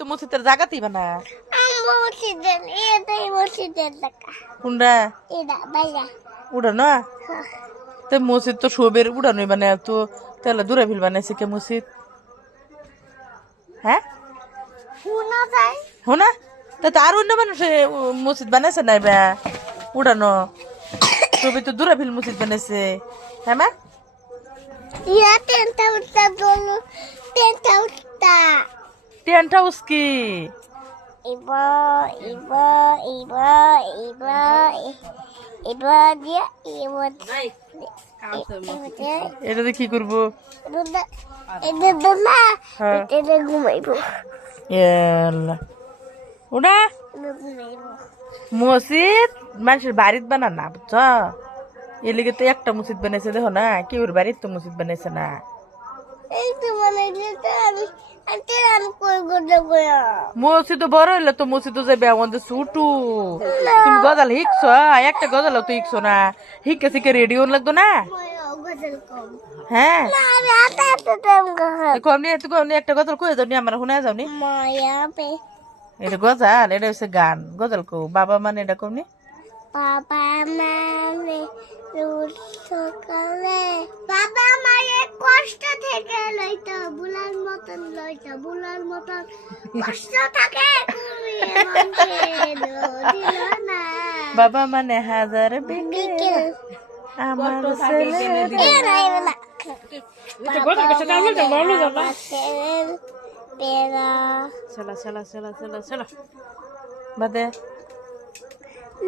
তো মসজিদের জায়গাতেই বানা মসজিদের এটাই মসজিদের টাকা কোনটা এটা বাইরা উড়ানো তো মসজিদ তো সবের উড়ানোই মানে তো তাহলে দূরে ফিল বানাইছে কে মসজিদ হ্যাঁ শোনা যায় হোনা তা তার অন্য মানুষ মসজিদ বানাইছে নাই বা উড়ানো সবই তো দূরে ফিল মসজিদ বানাইছে হ্যাঁ মা ইয়া টেন্টা উঠতা দোলো টেন্টা উঠতা টেন্ট হাউস কি ইবা ইবা ইবা ইবা ইবা দিয়া ইবা এটা দিয়ে কি করবো এটা না এটা ঘুমাইবো ইয়াল্লা ওটা ঘুমাইবো মসজিদ মানুষের বাড়িত বানা না বুঝছ এর লিগে তো একটা মসজিদ বানাইছে দেখো না কেউ বাড়ির তো মসজিদ বানাইছে না এই তো মানে যেটা আমি আমি কই গড়ে গয়া মসজিদ বড় হইলে তো মসজিদ যাবে আমাদের ছুটু তুমি গজাল শিখছ একটা গজাল তো শিখছো না শিখে শিখে রেডিও লাগতো না গজল কম হ্যাঁ না আমি আতা আতা টাইম গহা কমনি তুমি একটা গজাল কয়ে যাও নি আমার শোনা যাও নি মায়া পে এটা গজাল এটা হচ্ছে গান গজাল কো বাবা মানে এটা কমনি বাবা মানে রোজ সকালে বাবা মারে কষ্ট থেকে লইতো বুলার মতন কষ্ট থাকে ঘুমিয়ে মনকে দিল না বাবা মানে হাজার বিকেল আমার ছেলে এ নাই বলা পেরা চলা চলা চলা চলা চলা বাদে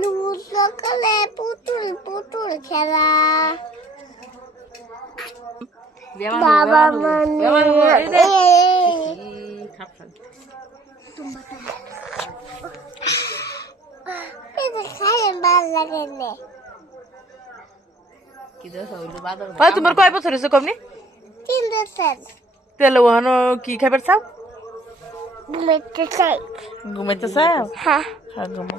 রোজ সকালে পুতুল খেলা বাবা মানে এটা খাইলে ভালো লাগে না তোমার কয় বছর হয়েছে কমনি 3 বছর তাহলে ওখানে কি খাবার চাও ঘুমাইতে চাই ঘুমাইতে চাও হ্যাঁ হ্যাঁ ঘুমো